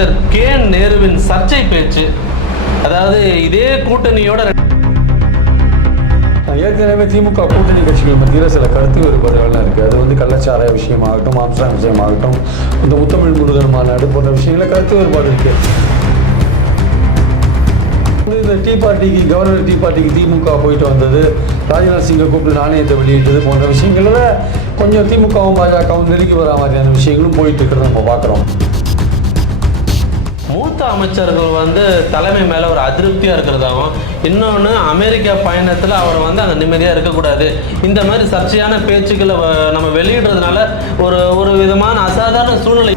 அமைச்சர் கே நேருவின் சர்ச்சை பேச்சு அதாவது இதே கூட்டணியோட ஏற்கனவே திமுக கூட்டணி கட்சிகள் மத்தியில் சில கருத்து வேறுபாடுகள்லாம் இருக்குது அது வந்து கள்ளச்சாராய விஷயமாகட்டும் ஆம்ஸ்டாங் விஷயமாகட்டும் இந்த முத்தமிழ் முருகன் மாநாடு போன்ற விஷயங்களில் கருத்து வேறுபாடு இருக்குது இந்த டீ பார்ட்டிக்கு கவர்னர் டீ பார்ட்டிக்கு திமுக போயிட்டு வந்தது. ராஜ்நாத் சிங்கை கூப்பிட்டு நாணயத்தை வெளியிட்டது போன்ற விஷயங்களில் கொஞ்சம் திமுகவும் பாஜகவும் நெருங்கி வர மாதிரியான விஷயங்களும் போயிட்டு இருக்கிறத நம்ம பார்க்குறோம். மூத்த அமைச்சர்கள் வந்து தலைமை மேல ஒரு அதிருப்தியா இருக்கிறதாவும் இன்னொன்று அமெரிக்கா பயணத்துல அவர் வந்து அங்க நிம்மதியா இருக்கக்கூடாது இந்த மாதிரி சர்ச்சையான பேச்சுக்களை நம்ம வெளியிடுறதுனால ஒரு ஒரு விதமான அசாதாரண சூழ்நிலை.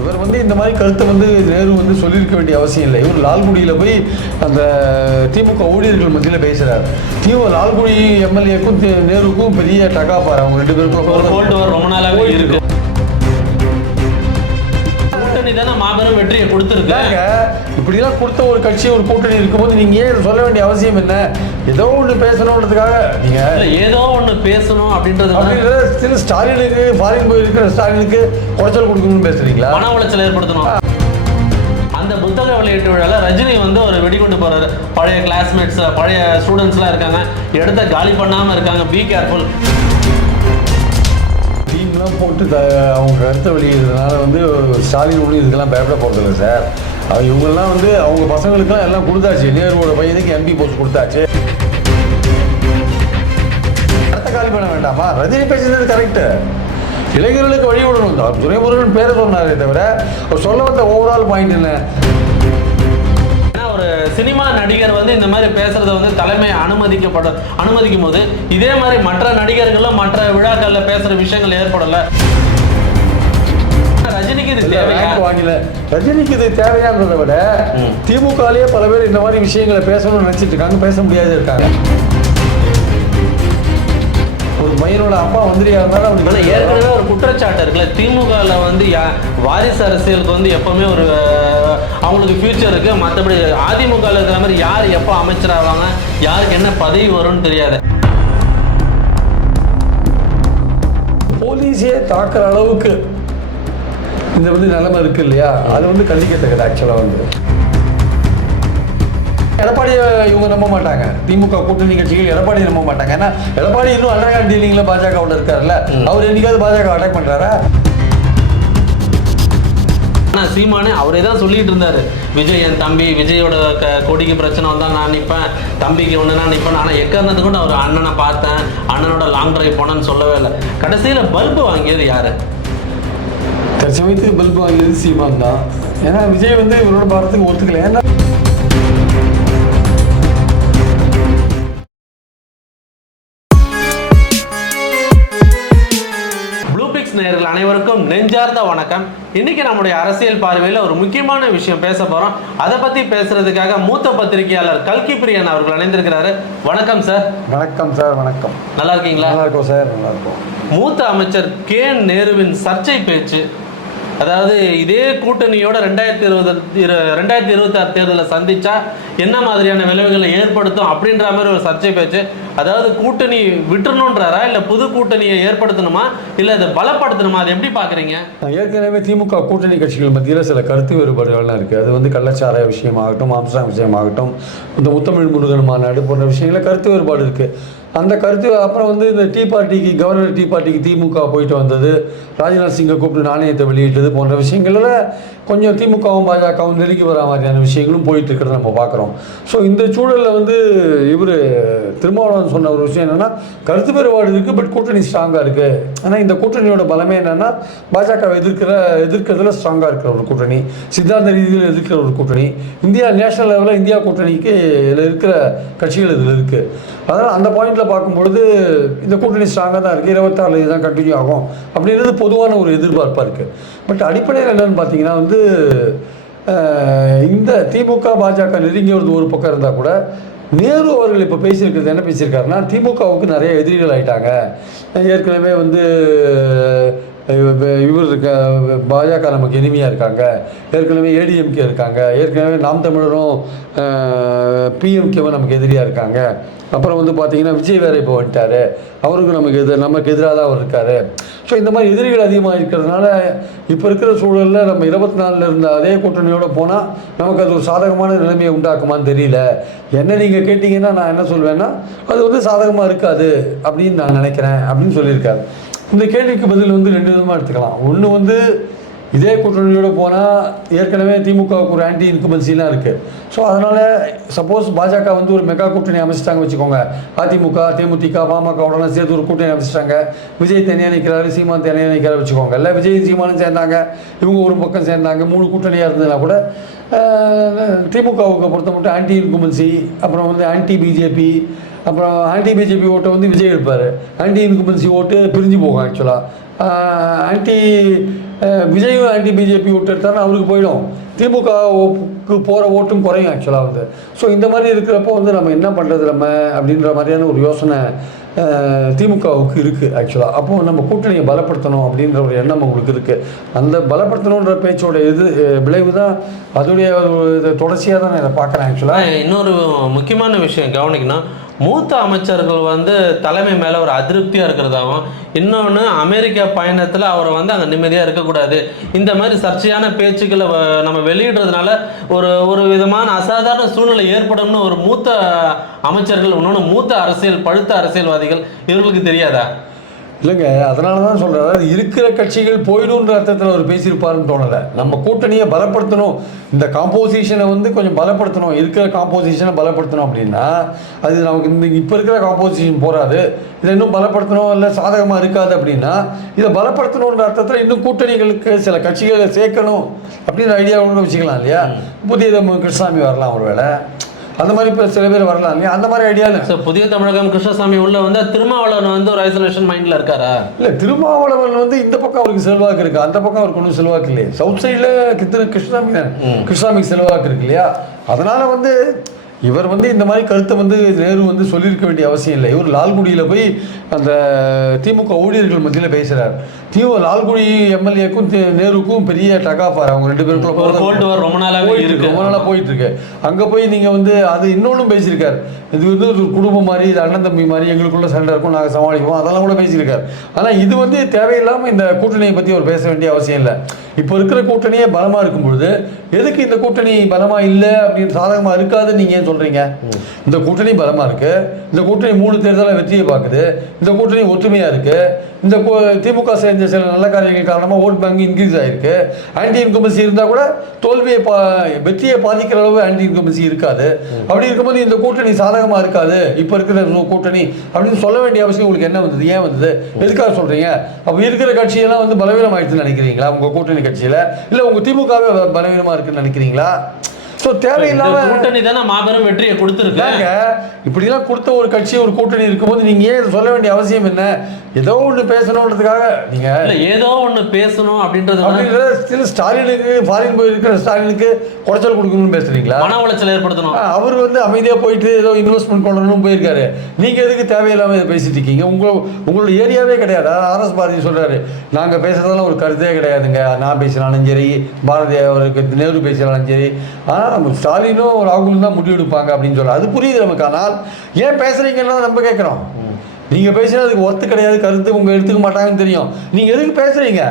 இவர் வந்து இந்த மாதிரி கருத்தை வந்து நேரு வந்து சொல்லியிருக்க வேண்டிய அவசியம் இல்லை. இவர் லால்குடியில் போய் அந்த திமுக ஊழியர்கள் மத்தியில் பேசுகிறார் திமுக லால்குடி எம்எல்ஏக்கும் நேருக்கும் பெரிய டகாப்பார். அவங்க ரெண்டு பேருக்கும் ரொம்ப நாளாவே போயிட்டு இருக்கு. கூட்டணி தானே மாபெரும் வெற்றியை கொடுத்துருக்கு. இதாங்க இப்படிலாம் கொடுத்த ஒரு கட்சி ஒரு கூட்டணி இருக்கும்போது நீங்கள் ஏன் சொல்ல வேண்டிய அவசியம் என்ன? ஏதோ ஒன்று பேசணுன்றதுக்காக இல்ல, ஏதோ ஒண்ணு பேசணும் அப்படின்றது திரு ஸ்டாலினுக்கு ஃபாரின் போயிருக்கிற ஸ்டாலினுக்கு குறைச்சல் கொடுக்கணும்னு பேசுறீங்களா? மன உளைச்சல் ஏற்படுத்தணும். அந்த புத்தக வெளியீட்டு விழால ரஜினி வந்து ஒரு வெடிகுண்டு போறாரு. பழைய கிளாஸ்மேட்ஸ் பழைய ஸ்டூடெண்ட்ஸ்லாம் இருக்காங்க. இடத்த காலி பண்ணாம இருக்காங்க. பி கேர்ஃபுல் இதெல்லாம் போட்டு த அவங்க கருத்தை வெளியிடுறதுனால வந்து ஸ்டாலின் ஒன்றும் இதுக்கெல்லாம் பயப்பட போகிறதில்ல சார். அவங்க இவங்கெல்லாம் வந்து அவங்க பசங்களுக்கெல்லாம் எல்லாம் கொடுத்தாச்சு. நேருவோட பையனுக்கு எம்பி போஸ்ட் கொடுத்தாச்சு. அடுத்த காலி பண்ண வேண்டாமா? ரஜினி பேசுறது கரெக்டு இளைஞர்களுக்கு வழி விடணும் துரைமுருகன் பேரை சொன்னாரே தவிர அவர் சொல்ல வந்த ஓவரால் பாயிண்ட் என்ன? சினிமா நடிகர் வந்து இந்த மாதிரி பேசுறத வந்து தலைமை அனுமதிக்கப்பட அனுமதிக்கும் போது இதே மாதிரி மற்ற நடிகர்களும் மற்ற விழாக்கள்ல பேசுற விஷயங்கள் ஏற்படல. ரஜினிக்கு இது தேவையா? வாங்கல. ரஜினிக்கு இது தேவையான்றதை விட. திமுகலயே பல பேர் இந்த மாதிரி விஷயங்களை பேசணும்னு நினைச்சிட்டு இருக்காங்க பேச முடியாது இருக்காங்க. ஒரு பையனோட அப்பா மந்திரியா இருந்தாலும் அவனுக்கு ஏற்கனவே ஒரு குற்றச்சாட்டு இருக்குல்ல. திமுகல வந்து வாரிசு அரசியலுக்கு வந்து எப்பவுமே ஒரு அவங்களுக்கு ஃபியூச்சர் இருக்கு. மற்றபடி அதிமுகல இருக்கிற மாதிரி யார் எப்போ அமைச்சராவாங்க யாருக்கு என்ன பதவி வரும்னு தெரியாது. போலீஸே தாக்குற அளவுக்கு இந்த வந்து நிலைமை இருக்கு இல்லையா? அது வந்து கண்டிக்கத்தக்கது ஆக்சுவலா வந்து. எடப்பாடியை இவங்க நம்ப மாட்டாங்க. திமுக கூட்டணி கட்சிகள் எடப்பாடி நம்ப மாட்டாங்க. ஏன்னா எடப்பாடி இன்னும் அண்டர்கிரவுண்ட் டீலிங்ல பாஜகவோட இருக்காருல்ல. அவர் என்னைக்காவது பாஜக அட்டாக் பண்றாரா? ஆனால் சீமானே அவரே தான் சொல்லிட்டு இருந்தார். விஜய் என் தம்பி விஜயோட க- கொடிக்கு பிரச்சனை வந்தால் நான் நிப்பேன். தம்பிக்கு ஒன்று நான் நிப்பேன். ஆனா எக்காரணத்து கூட அவர் அண்ணனை பார்த்தேன். அண்ணனோட லாங் டிரைவ் போனேன்னு சொல்லவே இல்லை. கடைசியில் பல்பு வாங்கியது யாரு? தற்சமயத்துக்கு பல்பு வாங்கியது சீமான் தான். ஏன்னா விஜய் வந்து இவரோட பாரத்துக்கு ஒத்துக்கல. ஏன்னா நேயர்கள் அனைவருக்கும் நெஞ்சார்ந்த வணக்கம். இன்னைக்கு நம்முடைய அரசியல் பார்வையில் ஒரு முக்கியமான விஷயம் பேச போறோம். அதை பத்தி பேசுறதுக்காக மூத்த பத்திரிகையாளர் கல்கி பிரியன் அவர்கள் இணைந்திருக்கிறாரு. வணக்கம் சார் வணக்கம் சார் வணக்கம். நல்லா இருக்கீங்களா? நல்லா இருக்கோம் சார் நல்லா இருக்கோம். மூத்த அமைச்சர் கே நேருவின் சர்ச்சை பேச்சு அதாவது இதே கூட்டணியோட ரெண்டாயிரத்தி இருபது ரெண்டாயிரத்தி இருபத்தி ஆறு தேர்தலில் சந்திச்சா என்ன மாதிரியான விளைவுகளை ஏற்படுத்தும் அப்படின்ற மாதிரி ஒரு சர்ச்சை பேச்சு. அதாவது கூட்டணி விட்டுறணுன்றாரா இல்லை புது கூட்டணியை ஏற்படுத்தணுமா? இல்லை அதை பலப்படுத்தணுமா? அதை எப்படி பார்க்குறீங்க? ஏற்கனவே திமுக கூட்டணி கட்சிகள் மத்தியில் சில கருத்து வேறுபாடுகள்லாம் இருக்குது அது வந்து கள்ளச்சார விஷயமாகட்டும் ஆம்ஸ்டாங் விஷயமாகட்டும் இந்த முத்தமிழ் முருகன் மாநாடு போன்ற விஷயங்களில் கருத்து வேறுபாடு இருக்குது அந்த கருத்து அப்புறம் வந்து இந்த டீ பார்ட்டிக்கு கவர்னர் டீ பார்ட்டிக்கு திமுக போயிட்டு வந்தது. ராஜ்நாத் சிங்கை கூப்பிட்டு நாணயத்தை வெளியிட்டது போன்ற விஷயங்களில் கொஞ்சம் திமுகவும் பாஜகவும் நெருங்கி வர மாதிரியான விஷயங்களும் போயிட்டு இருக்கிறத நம்ம பார்க்குறோம். ஸோ இந்த சூழலில் வந்து இவர் திருமாவளவன் சொன்ன ஒரு விஷயம் என்னென்னா கருத்து வேறுபாடு இருக்குது பட் கூட்டணி ஸ்ட்ராங்காக இருக்குது ஆனால் இந்த கூட்டணியோட பலமே என்னென்னா பாஜகவை எதிர்க்கிற எதிர்க்கிறதுல ஸ்ட்ராங்காக இருக்கிற ஒரு கூட்டணி சித்தாந்த ரீதியில் எதிர்க்கிற ஒரு கூட்டணி. இந்தியா நேஷனல் லெவலில் இந்தியா கூட்டணிக்கு இதில் இருக்கிற கட்சிகள் இதில் இருக்குது அதனால் அந்த பாயிண்டில் பார்க்கும்பொழுது இந்த கூட்டணி ஸ்ட்ராங்காக தான் இருக்குது இருபத்தாறுல இதுதான் கண்டினியூ ஆகும் அப்படின்றது பொதுவான ஒரு எதிர்பார்ப்பாக இருக்குது பட் அடிப்படையில் என்னென்னு பார்த்தீங்கன்னா வந்து இந்த திமுக பாஜக நெருங்கி வருது ஒரு பக்கம் இருந்தால் கூட நேரு அவர்கள் இப்போ பேசியிருக்கிறது என்ன பேசியிருக்காருன்னா திமுகவுக்கு நிறைய எதிரிகள் ஆயிட்டாங்க. ஏற்கனவே வந்து இவர் இருக்க பாஜக நமக்கு இனிமையாக இருக்காங்க. ஏற்கனவே ஏடிஎம்கே இருக்காங்க. ஏற்கனவே நாம் தமிழரும் பிஎம்கேவும் நமக்கு எதிரியாக இருக்காங்க. அப்புறம் வந்து பார்த்தீங்கன்னா விஜய் வேற இப்போ வந்துட்டாரு. அவருக்கும் நமக்கு எதிர் நமக்கு எதிராக தான் அவர் இருக்காரு. ஸோ இந்த மாதிரி எதிரிகள் அதிகமாக இருக்கிறதுனால இப்போ இருக்கிற சூழலில் நம்ம இருபத்தி நாலில் இருந்த அதே கூட்டணியோட போனால் நமக்கு அது ஒரு சாதகமான நிலைமையை உண்டாக்குமான்னு தெரியல. என்ன நீங்கள் கேட்டிங்கன்னா நான் என்ன சொல்வேன்னா அது வந்து சாதகமாக இருக்காது அப்படின்னு நான் நினைக்கிறேன் அப்படின்னு சொல்லியிருக்காரு. இந்த கேள்விக்கு பதில் வந்து ரெண்டு விதமாக எடுத்துக்கலாம். ஒன்று வந்து இதே கூட்டணியோட போனால் ஏற்கனவே திமுகவுக்கு ஒரு ஆன்டி இன்குமென்சிலாம் இருக்குது ஸோ அதனால் சப்போஸ் பாஜக வந்து ஒரு மெகா கூட்டணி அமைச்சிட்டாங்க வச்சுக்கோங்க. அதிமுக தேமுதிக பாமகவுடன் சேர்த்து ஒரு கூட்டணி அமைச்சிட்டாங்க. விஜய் தனியாக நிற்கிறாரு சீமான் தனியாக நிற்கிறாரு வச்சுக்கோங்க. இல்லை விஜய் சீமானும் சேர்ந்தாங்க. இவங்க ஒரு பக்கம் சேர்ந்தாங்க. மூணு கூட்டணியாக இருந்ததுன்னா கூட திமுகவுக்கு பொறுத்த மட்டும் ஆன்டி இன்குமென்சி அப்புறம் வந்து ஆன்டி பிஜேபி அப்புறம் ஆன்டி பிஜேபி ஓட்டை வந்து விஜய் எடுப்பார். ஆன்டி இன்குமென்சி ஓட்டு பிரிஞ்சு போகும் ஆக்சுவலாக ஆன்டி விஜயும் ஆன்டி பிஜேபி ஓட்டு எடுத்தாலும் அவருக்கு போயிடும். திமுகவுக்கு போகிற ஓட்டும் குறையும் ஆக்சுவலாக வந்து. ஸோ இந்த மாதிரி இருக்கிறப்போ வந்து நம்ம என்ன பண்ணுறது நம்ம அப்படின்ற மாதிரியான ஒரு யோசனை திமுகவுக்கு இருக்குது ஆக்சுவலாக அப்போது நம்ம கூட்டணியை பலப்படுத்தணும் அப்படின்ற ஒரு எண்ணம் உங்களுக்கு இருக்குது அந்த பலப்படுத்தணுன்ற பேச்சோட இது விளைவு தான் அதோடைய ஒரு தொடர்ச்சியாக தான் நான் இதை பார்க்குறேன் ஆக்சுவலாக இன்னொரு முக்கியமான விஷயம் கவனிக்கணும். மூத்த அமைச்சர்கள் வந்து தலைமை மேலே ஒரு அதிருப்தியாக இருக்கிறதாகவும் இன்னொன்று அமெரிக்கா பயணத்தில் அவரை வந்து அங்கே நிம்மதியாக இருக்கக்கூடாது. இந்த மாதிரி சர்ச்சையான பேச்சுக்களை வ- நம்ம வெளியிடுறதுனால ஒரு ஒரு விதமான அசாதாரண சூழ்நிலை ஏற்படும்னு ஒரு மூத்த அமைச்சர்கள் இன்னொன்று மூத்த அரசியல் பழுத்த அரசியல்வாதிகள் இவர்களுக்கு தெரியாதா? இல்லைங்க அதனால தான் சொல்கிறேன் அதாவது இருக்கிற கட்சிகள் போயிடும்ன்ற அர்த்தத்தில் அவர் பேசியிருப்பாருன்னு தோணலை. நம்ம கூட்டணியை பலப்படுத்தணும். இந்த காம்போசிஷனை வந்து கொஞ்சம் பலப்படுத்தணும். இருக்கிற காம்போசிஷனை பலப்படுத்தணும் அப்படின்னா அது நமக்கு இந்த இப்போ இருக்கிற காம்போசிஷன் போகாது இதை இன்னும் பலப்படுத்தணும் இல்லை சாதகமாக இருக்காது அப்படின்னா இதை பலப்படுத்தணுன்ற அர்த்தத்தில் இன்னும் கூட்டணிகளுக்கு சில கட்சிகளை சேர்க்கணும் அப்படின்ற ஐடியாவோட வச்சுக்கலாம் இல்லையா? புதிய கிருஷ்ணசாமி வரலாம் ஒருவேளை அந்த மாதிரி இப்போ சில பேர் வரலாம் இல்லையா? அந்த மாதிரி ஐடியாவில் ஸோ புதிய தமிழகம் கிருஷ்ணசாமி உள்ள வந்து திருமாவளவன் வந்து ஒரு ஐசோலேஷன் மைண்டில் இருக்காரா? இல்ல திருமாவளவன் வந்து இந்த பக்கம் அவருக்கு செல்வாக்கு இருக்கு. அந்த பக்கம் அவருக்கு ஒன்றும் செல்வாக்கு இல்லையே. சவுத் சைடில் திரு கிருஷ்ணாமி தான். கிருஷ்ணாமிக்கு செல்வாக்கு இருக்கு இல்லையா? அதனால வந்து இவர் வந்து இந்த மாதிரி கருத்தை வந்து நேரு வந்து சொல்லியிருக்க வேண்டிய அவசியம் இல்லை. இவர் லால்குடியில் போய் அந்த திமுக ஊழியர்கள் மத்தியில் பேசுறார். திமுக லால்குடி எம்எல்ஏக்கும் நேருக்கும் பெரிய டகாஃபார் அவங்க ரெண்டு பேருக்குள்ள ரொம்ப போயிட்டு இருக்கு. ரொம்ப நாளாக போயிட்டு இருக்கு. அங்கே போய் நீங்கள் வந்து அது இன்னொன்றும் பேசியிருக்காரு. இது வந்து ஒரு குடும்பம் மாதிரி இது அண்ணன் தம்பி மாதிரி எங்களுக்குள்ள சண்டை இருக்கும் நாங்கள் சமாளிப்போம் அதெல்லாம் கூட பேசியிருக்காரு. ஆனால் இது வந்து தேவையில்லாமல் இந்த கூட்டணியை பற்றி அவர் பேச வேண்டிய அவசியம் இல்லை. இப்போ இருக்கிற கூட்டணியே பலமாக இருக்கும் பொழுது எதுக்கு இந்த கூட்டணி பலமாக இல்லை அப்படின்னு சாதகமாக இருக்காதுன்னு நீங்கள் ஏன் சொல்கிறீங்க இந்த கூட்டணி பலமாக இருக்கு. இந்த கூட்டணி மூணு தேர்தலாக வெற்றியை பார்க்குது. இந்த கூட்டணி ஒற்றுமையாக இருக்கு. இந்த திமுக செஞ்ச சில நல்ல காரியங்கள் காரணமாக ஓட் பேங்க் இன்க்ரீஸ் ஆயிருக்கு. ஆன்டி இன்கம்பன்சி இருந்தால் கூட தோல்வியை பா வெற்றியை பாதிக்கிற அளவு ஆன்டி இன்கம்பன்சி இருக்காது. அப்படி இருக்கும்போது இந்த கூட்டணி சாதகமாக இருக்காது. இப்போ இருக்கிற கூட்டணி அப்படின்னு சொல்ல வேண்டிய அவசியம் உங்களுக்கு என்ன வந்தது? ஏன் வந்தது? எதுக்காக சொல்கிறீங்க அப்போ இருக்கிற கட்சியெல்லாம் வந்து பலவீனம் ஆயிடுச்சுன்னு நினைக்கிறீங்களா? உங்கள் கூட்டணி கட்சியில்? இல்லை உங்கள் திமுகவே பலவீனமாக இருக்குன்னு நினைக்கிறீங்களா? ஸோ இந்த தேவையில்லாமல் கூட்டணி தானே மாபெரும் வெற்றியை கொடுத்துருக்கு. இதாங்க இப்படிலாம் கொடுத்த ஒரு கட்சி ஒரு கூட்டணி இருக்கும்போது நீங்க ஏன் சொல்ல வேண்டிய அவசியம் என்ன? ஏதோ ஒன்று பேசணுன்றதுக்காக நீங்க இல்ல ஏதோ ஒண்ணு பேசணும் அப்படின்றது அப்படின்றத ஸ்டில் ஸ்டாலினுக்கு ஃபாரின் போயிருக்கிற ஸ்டாலினுக்கு குறைச்சல் கொடுக்கணும்னு பேசுறீங்களா? மன உளைச்சல் ஏற்படுத்தணும். அவர் வந்து அமைதியாக போயிட்டு ஏதோ இன்வெஸ்ட்மெண்ட் பண்ணணும்னு போயிருக்காரு. நீங்க எதுக்கு தேவையில்லாம இதை பேசிட்டு இருக்கீங்க? உங்க உங்களோட ஏரியாவே கிடையாது. ஆர்எஸ் பாரதி சொல்றாரு நாங்க பேசுறதெல்லாம் ஒரு கருத்தே கிடையாதுங்க. நான் பேசினாலும் சரி பாரதி அவருக்கு நேரு பேசினாலும் சரி. ஆனால் நம்ம ஸ்டாலினும் ராகுலும் தான் முடிவெடுப்பாங்க அப்படின்னு சொல்றாரு. அது புரியுது நமக்கு. ஆனால் ஏன் பேசுறீங்கன்னா நம்ம கேட்குறோம் நீங்க பேசினா அதுக்கு ஒர்த்து கிடையாது கருத்து உங்க எடுத்துக்க மாட்டாங்கன்னு தெரியும். நீங்க எதுக்கு பேசுறீங்க?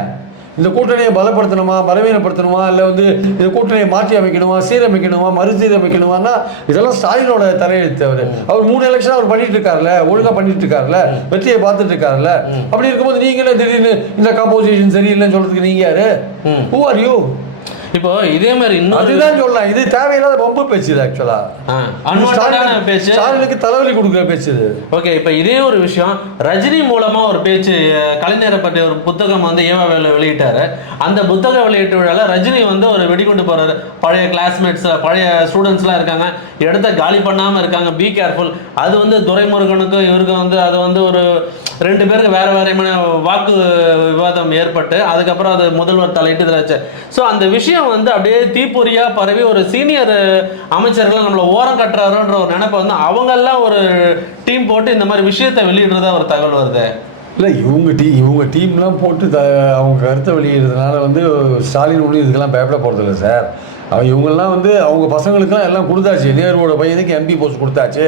இந்த கூட்டணியை பலப்படுத்தணுமா பலவீனப்படுத்தணுமா இல்லை வந்து இந்த கூட்டணியை மாற்றி அமைக்கணுமா சீரமைக்கணுமா மறுசீரமைக்கணுமானா இதெல்லாம் ஸ்டாலினோட தலையெழுத்து அவர் அவர் மூணு எலெக்ஷன் அவர் பண்ணிட்டு இருக்காருல்ல ஒழுங்கா பண்ணிட்டு இருக்காருல்ல வெற்றியை பார்த்துட்டு இருக்காருல்ல. அப்படி இருக்கும்போது நீங்க என்ன திடீர்னு இந்த காம்போசிஷன் சரியில்லைன்னு சொல்றதுக்கு நீங்க யாரு. ஹூ ஆர் யூ இப்போ இதே மாதிரி இன்னொரு அதுதான் சொல்லலாம் இது தேவையில்லாத ரொம்ப பேச்சு ஆக்சுவலா பேச்சு. ஸ்டாலினுக்கு தலைவலி கொடுக்குற பேச்சு ஓகே இப்போ இதே ஒரு விஷயம். ரஜினி மூலமா ஒரு பேச்சு கலைஞரை பற்றிய ஒரு புத்தகம் வந்து ஏவாவில் வெளியிட்டாரு. அந்த புத்தக வெளியீட்டு விழால ரஜினி வந்து ஒரு வெடிகுண்டு போறாரு. பழைய கிளாஸ்மேட்ஸ் பழைய ஸ்டூடெண்ட்ஸ்லாம் இருக்காங்க. இடத்த காலி பண்ணாம இருக்காங்க. பி கேர்ஃபுல் அது வந்து துரைமுருகனுக்கும் இவருக்கும் வந்து அது வந்து ஒரு ரெண்டு பேருக்கு வேற வேற வாக்கு விவாதம் ஏற்பட்டு அதுக்கப்புறம் அது முதல்வர் தலையிட்டு இதில் ஸோ அந்த விஷயம் வந்து அப்படியே தீப்பொறியா பரவி ஒரு சீனியர் அமைச்சர்கள் நம்மளை ஓரம் கட்டுறாருன்ற ஒரு நினைப்பை வந்து அவங்கெல்லாம் ஒரு டீம் போட்டு இந்த மாதிரி விஷயத்தை வெளியிடுறதா ஒரு தகவல் வருது. இல்லை இவங்க டீ இவங்க டீம்லாம் போட்டு த அவங்க கருத்தை வெளியிடுறதுனால வந்து ஸ்டாலின் ஒன்றும் இதுக்கெல்லாம் பயப்பட போகிறதில்ல சார். அவங்க இவங்கெல்லாம் வந்து அவங்க பசங்களுக்குலாம் எல்லாம் கொடுத்தாச்சு. நேருவோட பையனுக்கு எம்பி போஸ்ட் கொடுத்தாச்சு.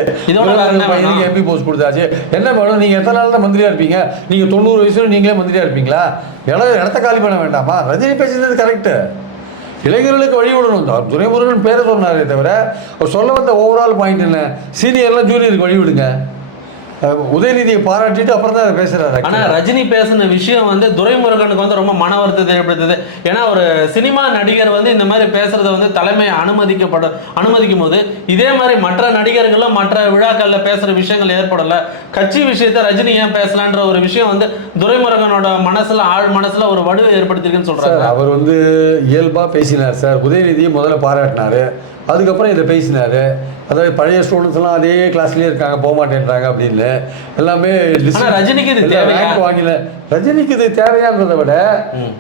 பையனுக்கு? எம்பி போஸ்ட் கொடுத்தாச்சு. என்ன வேணும்? நீங்கள் எத்தனை நாள் தான் மந்திரியா இருப்பீங்க? நீங்கள் தொண்ணூறு வயசுல நீங்களே மந்திரியா இருப்பீங்களா? இடம் இடத்த காலி பண்ண வேண்டாமா? ரஜினி பேசுனது கரெக்டு இளைஞர்களுக்கு வழி விடணும் துரைமுருகன் பேரை சொன்னாரே தவிர அவர் சொல்ல வந்த ஓவரால் பாயிண்ட் என்ன? சீனியர்லாம் ஜூனியருக்கு வழி விடுங்க உதயநிதியை பாராட்டிட்டு அப்புறம் தான் பேசுறாரு ஆனா actually. ரஜினி பேசின விஷயம் வந்து துரைமுருகனுக்கு வந்து ரொம்ப மன வருத்தத்தை ஏற்படுத்துது. ஏன்னா ஒரு சினிமா நடிகர் வந்து இந்த மாதிரி பேசுறத வந்து தலைமை அனுமதிக்கப்பட அனுமதிக்கும் போது இதே மாதிரி மற்ற நடிகர்களும் மற்ற விழாக்கள்ல பேசுற விஷயங்கள் ஏற்படல. கட்சி விஷயத்த ரஜினி ஏன் பேசலான்ற ஒரு விஷயம் வந்து துரைமுருகனோட மனசுல ஆழ் மனசுல ஒரு வடுவை ஏற்படுத்திருக்குன்னு சொல்றாங்க. அவர் வந்து இயல்பாக பேசினார் சார். உதயநிதியை முதல்ல பாராட்டினாரு. அதுக்கப்புறம் இதை பேசினாரு அதாவது பழைய ஸ்டூடெண்ட்ஸ்லாம் அதே கிளாஸ்லேயே இருக்காங்க போக மாட்டேன்றாங்க அப்படின்னு எல்லாமே ரஜினிக்கு இது rank வாங்கல ரஜினிக்கு இது தேவையான்றதை விட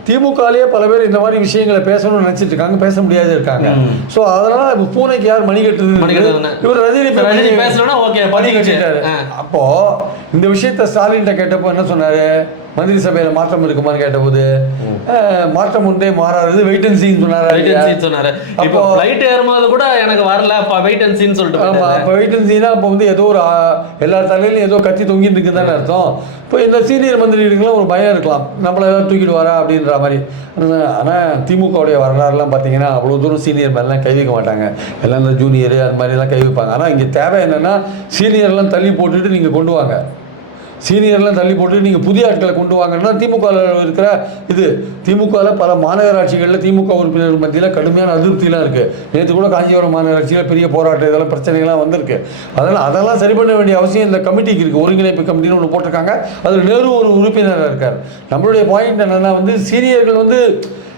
திமுகலயே பல பேர் இந்த மாதிரி விஷயங்களை பேசணும்னு நினைச்சிட்டு இருக்காங்க பேச முடியாது இருக்காங்க. ஸோ அதனால பூனைக்கு யார் மணி கட்டுறதுன்னு. இவர் ரஜினி ரஜினி பேசணும்னா okay, மணி. கட்டிட்டாரு. அப்போ இந்த விஷயத்த ஸ்டாலின்ட்ட கேட்டப்போ என்ன சொன்னாரு மந்திரி சபையில மாற்றம் இருக்குமான்னு கேட்டபோது மாற்றம் ஒன்றே மாறாது. வெயிட் அண்ட் சீன் சொன்னாரு. வெயிட் அண்ட் சீன் சொன்னாரு. இப்போ அப்போ- ஃபிளைட் ஏறும்போது கூட எனக்கு வரல. வெயிட் அண்ட் சீன் சொல்லிட்டு ஆமா போயிட்டாரு. அப்போ வெயிட் அண்ட் சீனா அப்போ வந்து ஏதோ ஒரு எல்லா தலையிலும் ஏதோ கத்தி தொங்கிட்டு இருக்குதானே அர்த்தம். இப்போ இந்த சீனியர் மந்திரிகளுக்குலாம் ஒரு பயம் இருக்கலாம். நம்மள ஏதாவது தூக்கிட்டு வரா அப்படின்ற மாதிரி. ஆனால் திமுகவுடைய வரலாறுலாம் பார்த்தீங்கன்னா அவ்வளோ தூரம் சீனியர் மேலாம் கை வைக்க மாட்டாங்க. எல்லாம் இந்த ஜூனியர் அது மாதிரிலாம் கை வைப்பாங்க. ஆனால் இங்கே தேவை என்னன்னா சீனியர்லாம் தள்ளி போட்டுட்டு நீங்கள் கொண்டு வாங்க. சீனியர்லாம் தள்ளி போட்டு நீங்கள் புதிய ஆட்களை கொண்டு வாங்கன்னா திமுகவில் இருக்கிற இது திமுகவில் பல மாநகராட்சிகளில் திமுக உறுப்பினர் மத்தியில் கடுமையான அதிருப்திலாம் இருக்குது நேற்று கூட காஞ்சிபுரம் மாநகராட்சியில் பெரிய போராட்டம் இதெல்லாம் பிரச்சனைகள்லாம் வந்திருக்கு. அதெல்லாம் அதெல்லாம் சரி பண்ண வேண்டிய அவசியம் இந்த கமிட்டிக்கு இருக்குது ஒருங்கிணைப்பு கமிட்டின்னு ஒன்று போட்டிருக்காங்க. அதில் நேரு ஒரு உறுப்பினராக இருக்கார். நம்மளுடைய பாயிண்ட் என்னென்னா வந்து சீனியர்கள் வந்து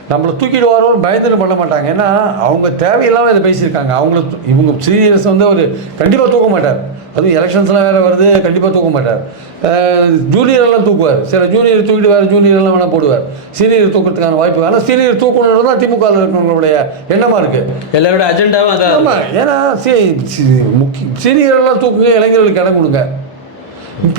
நம்மளை தூக்கிடுவாரோன்னு பயந்துட்டு பண்ண மாட்டாங்க. ஏன்னா அவங்க தேவையில்லாமல் இதை பேசியிருக்காங்க. அவங்கள இவங்க சீனியர்ஸ் வந்து அவர் கண்டிப்பாக தூக்க மாட்டார். அதுவும் எலெக்ஷன்ஸ்லாம் வேறு வருது கண்டிப்பாக தூக்க மாட்டார். ஜூனியர் எல்லாம் தூக்குவார். சில ஜூனியர் தூக்கிட்டு வேறு ஜூனியர் எல்லாம் வேணால் போடுவார். சீனியர் தூக்கிறதுக்கான வாய்ப்பு ஆனால் சீனியர் தூக்கணும் தான் திமுக இருக்கிறவங்களுடைய எண்ணமாக இருக்குது எல்லாரோட அஜெண்டாவும் அதான். ஆமாம் ஏன்னா சி- முக்கிய சீனியர் எல்லாம் தூக்குங்க இளைஞர்களுக்கு இடம் கொடுங்க.